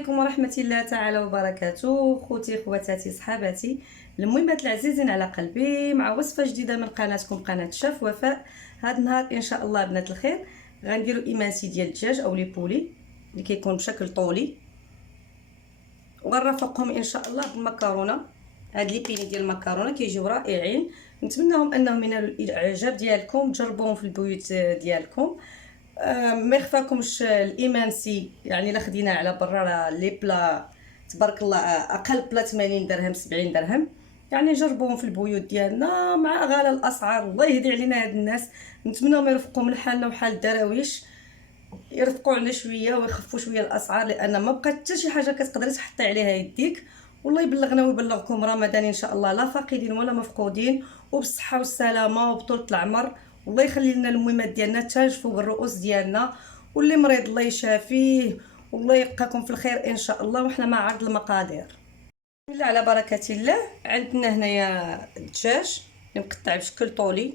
عليكم ورحمة الله تعالى وبركاته. خوتي خواتاتي صحاباتي المهمات العزيزين على قلبي، مع وصفة جديدة من قناتكم قناة الشيف وفاء. هذا النهار ان شاء الله بنات الخير غنديروا ايمانسي ديال الدجاج او لي بولي اللي كيكون بشكل طولي، وغنرافقهم ان شاء الله بالمكرونه. هاد لي بيني ديال المكرونه كيجيو رائعين، نتمنىهم انهم ينالوا الاعجاب ديالكم، تجربوهم في البيوت ديالكم. ما يخفاكمش الايمانسي يعني الا خديناه على برا راه لي بلا تبارك الله اقل بلا 80 درهم 70 درهم. يعني جربوهم في البيوت ديالنا مع غلا الاسعار. الله يهدي علينا هاد الناس، نتمنىهم يرفقوا من حالنا وحال الدراويش، يرفقوا علينا شويه ويخفوا شويه الاسعار، لان ما بقات حتى شي حاجه كتقدري تحطي عليها يديك. والله يبلغنا ويبلغكم رمضان ان شاء الله لا فاقدين ولا مفقودين، وبالصحه والسلامه وبطولة العمر. والله يخلي لنا المهمات ديالنا تاج فوق الرؤوس ديالنا، واللي مريض الله يشافيه، والله يبقاكم في الخير ان شاء الله، وحنا مع عرض المقادير. بسم الله على بركه الله. عندنا هنايا الدجاج اللي مقطع بشكل طولي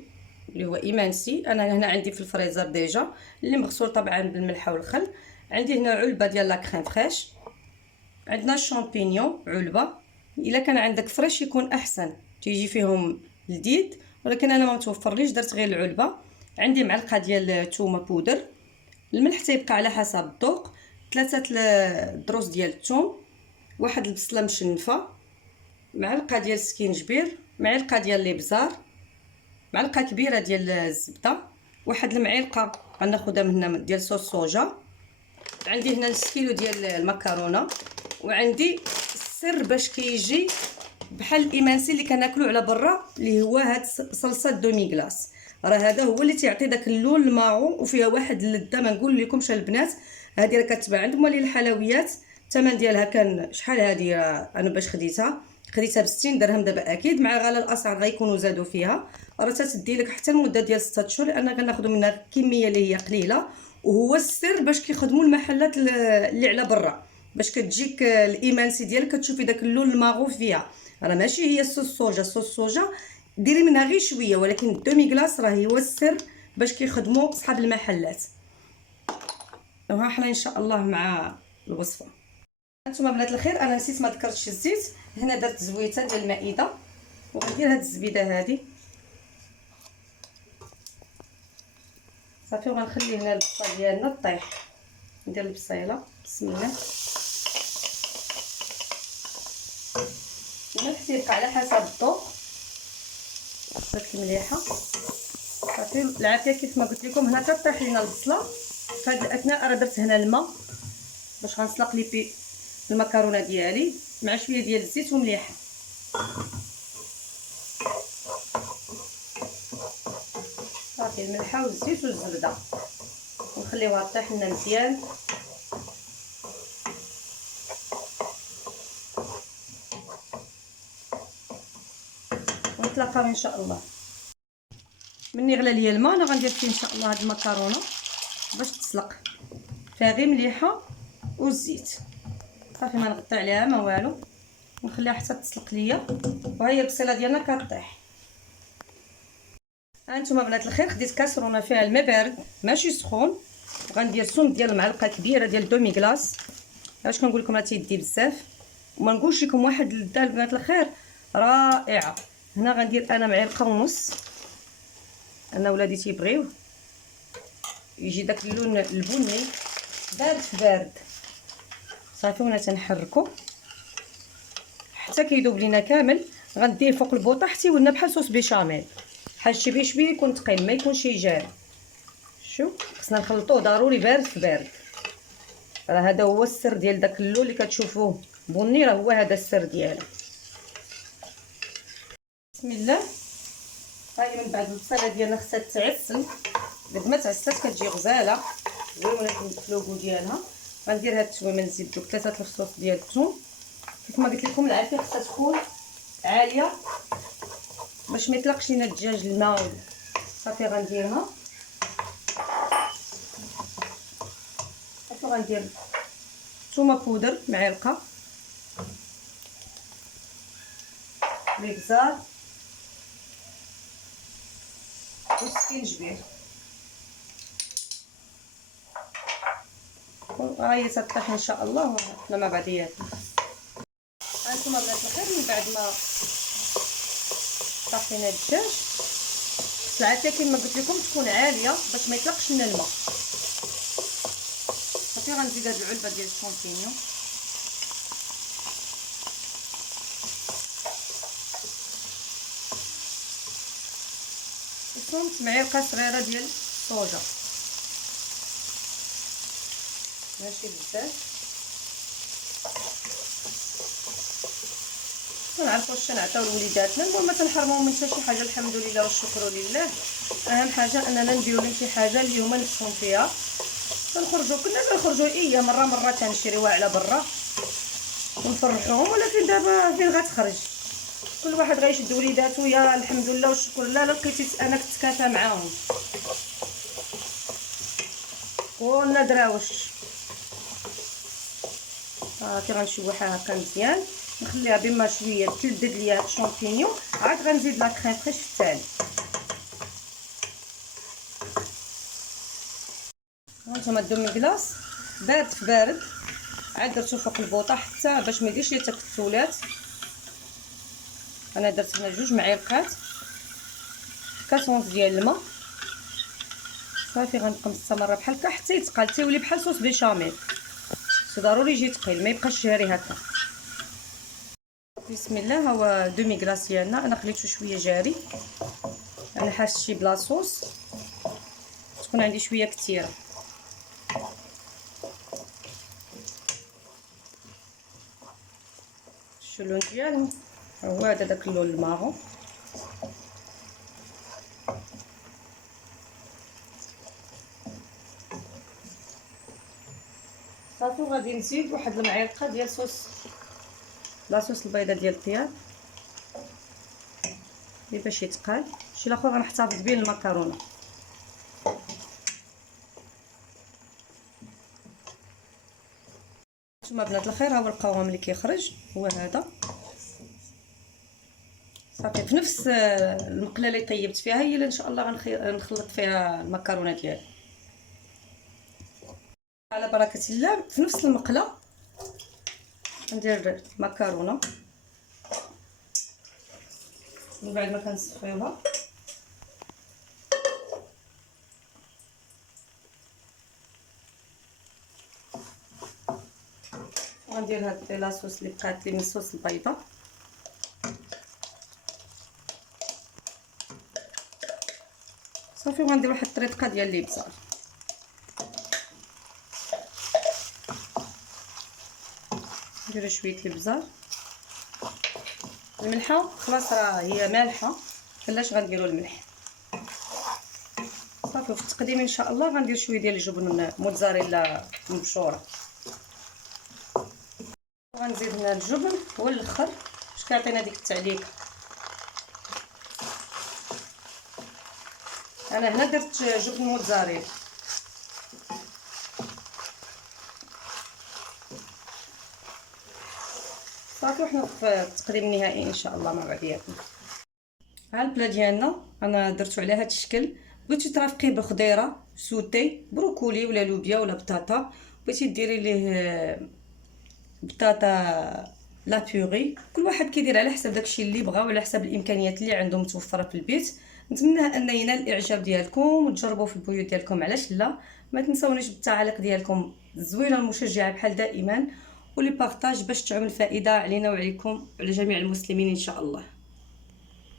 اللي هو ايمانسي. انا هنا عندي في الفريزر ديجا اللي مغسول طبعا بالملح والخل. عندي هنا علبه ديال لا كريم فريش. عندنا الشامبينيون علبه، الا كان عندك فريش يكون احسن، تيجي فيهم لذيذ، ولكن انا ما متوفرليش درت غير العلبه. عندي معلقه ديال الثومه بودر، الملح تيبقى على حسب الذوق، 3 دروس ديال الثوم، واحد البصله مشنفه، معلقه ديال السكينجبير، معلقه ديال الابزار، معلقه كبيره ديال الزبده، واحد المعلقه غناخذها من هنا ديال صوص صوجا. عندي هنا نص كيلو ديال المكرونه، وعندي السر باش كيجي بحال الايمانسي اللي كناكلو على برا اللي هو هاد صلصه دومي كلاص. راه هذا هو اللي تيعطي داك اللون الماغو، وفيها واحد اللذه ما نقول لكمش البنات. هذه راه كتباع عند مولي الحلويات، الثمن ديالها كان شحال هذه؟ انا باش خديتها ب 60 درهم. دابا اكيد مع غلا الاسعار غيكونوا زادوا فيها. راه تتدي لك حتى المده ديال 6 شهور، لان كناخذوا منها كميه اللي هي قليله، وهو السر باش كيخدموا المحلات اللي على برا، باش كتجيك الايمانسي ديالك كتشوفي داك اللون الماغو فيها. راه ماشي هي الصوص صوجا، الصوص صوجا ديري منها غير شويه، ولكن الدومي كلاص راه هو السر باش كيخدموا صحاب المحلات. وها حنا ان شاء الله مع الوصفه. انتما بنات الخير انا نسيت ما ذكرتش الزيت، هنا درت زويته ديال المائده، وغندير هاد الزبيده هادي صافي، وغنخلي هنا البصله ديالنا طيح. ندير البصيله بسم الله، الملح تيبقى على حسب الذوق، داك المليحه صافي. العافيه كيف ما قلت لكم، هنا كطيح لينا البصله. في هذه الاثناء راه درت هنا الماء باش غنسلق لي المكرونه ديالي مع شويه ديال الزيت ومليحه. صافي الملحه والزيت والزبده، ونخليوها طيح لنا مزيان. ونتلاقاو ان شاء الله. مني غلا ليا الماء انا غندير فيه ان شاء الله هاد المكرونه باش تسلق، فيها غير مليحه والزيت صافي، ما نغطي عليها ما والو، ونخليها حتى تسلق ليا. وها هي البصيله ديالنا كطيح. هانتوما بنات الخير خديت كاسرونه فيها الماء بارد ماشي سخون، وغندير سم ديال معلقه كبيره ديال دومي كلاص. علاش كنقول لكم راه تيدي بزاف، وما نقولش لكم واحد اللذه البنات الخير رائعه. هنا غندير انا معلقه ونص، انا ولادي تيبغيوه يجي داك اللون البني بارد في بارد صافي. وانا تنحركو حتى كيذوب لينا كامل. غنديه فوق البوطه حتى يولنا بحال صوص بيشاميل، بحال شي بشويه يكون ثقيل ما يكونش جاري. شوف خصنا نخلطوه ضروري بارد في بارد. راه هذا هو السر ديال داك اللون اللي كتشوفوه بني، راه هو هذا السر ديالو. بسم الله. هاي من بعد البصله ديالنا خصها تعسل، قد ما تعسلات كتجي غزاله زوينه في اللوغو ديالها. غندير هاد شويه من الزبده و3 الفصوص ديال الثوم. كيف ما قلت لكم العافيه خصها تكون عاليه باش ما يطلقش لينا الدجاج الماء. صافي غنديرها صافي. غندير ثومه بودر معلقه، الابزار والسكينجبير. وهي تطيح ان شاء الله وحنا مع بعضياتنا. هانتوما بنات الخير من بعد ما طفينا الدجاج، ساعات كما قلت لكم تكون عاليه باش ما يطلقش لنا الماء. صافي غنزيد هاد العلبه ديال الشامبينيون، وصومت معلقه صغيره ديال الصودا، ماشي بزاف. كنعرفوا واش نعطيو لوليداتنا، المهم ما تنحرموهم من حتى شي حاجه، الحمد لله والشكر لله. اهم حاجه اننا نديرو لهم شي حاجه اللي هما نفسهم فيها. كنخرجوا كنا كنخرجوا مره تنشريوها على برا ونفرحوهم، ولكن دابا فين غتخرج؟ كل واحد غيشد وليداتو. يا الحمد لله والشكر لله لقيتي انا كتكافى معاهم ونادراوش. صافي غنشوحها هكا مزيان، نخليها بما شويه تلدد ليا هاد الشامبينيون، عاد غنزيد لا كريم فريش في التالي. هانتوما الدومي كلاص بارد في بارد، عاد درتو فوق البوطه حتى باش ما يديرش ليا تكتلات. انا درت هنا 2 معالق كاسونس ديال الماء. صافي غنبقى مستمره بحال هكا حتى يتقال، تيولي بحال صوص بيشاميل. خصو ضروري يجي ثقيل، ما يبقاش جاري هكا. بسم الله. ها هو دومي كلاص ديالنا، انا خليته شويه جاري، انا حاشت شي بلا صوص تكون عندي شويه كثيره. شو اللون ديالو؟ هو هذا داك اللون المارون. صافي غادي نزيد واحد المعلقه ديال لاصوص البيضه ديال الطياب باش يتقال. شي الاخر غنحتفظ به المكرونه. نتوما بنات الخير، ها هو القوام اللي كيخرج هو هذا. صافي في نفس المقله اللي طيبت فيها هي اللي ان شاء الله غنخلط فيها المكرونه ديالي. على بركه الله في نفس المقله ندير المكرونه من بعد ما كنصفيوها. غندير هاد لاصوص اللي بقات لي من صوص البيضه. صافي وغندير واحد الطريقه ديال الابزار. ندير شويه الابزار. الملحه خلاص راه هي مالحه، علاش غنديروا الملح. صافي وفي التقديم ان شاء الله غندير شويه ديال الجبن موتزاريلا مبشوره. غنزيد هنا الجبن هو الاخر باش كيعطينا ديك التعليكه. انا هنا درت جبن موتزاريلا. صافي وحنا في التقديم النهائي ان شاء الله مع بعضياتنا. ها البلا ديالنا انا درتو على هذا الشكل. بغيتي ترافقيه بخضيره سوتي، بروكولي ولا لوبيا ولا بطاطا، بغيتي ديري ليه بطاطا لا بيوري، كل واحد كيدير على حسب داكشي اللي بغا وعلى حسب الامكانيات اللي عنده متوفره في البيت. نتمنى ان ينال الاعجاب ديالكم وتجربوا في البيوت ديالكم، علاش لا. ما تنساونيش بالتعاليق ديالكم الزوينه المشجعه بحال دائما، ولي بارطاج باش تعم الفائده علينا وعليكم وعلى جميع المسلمين ان شاء الله.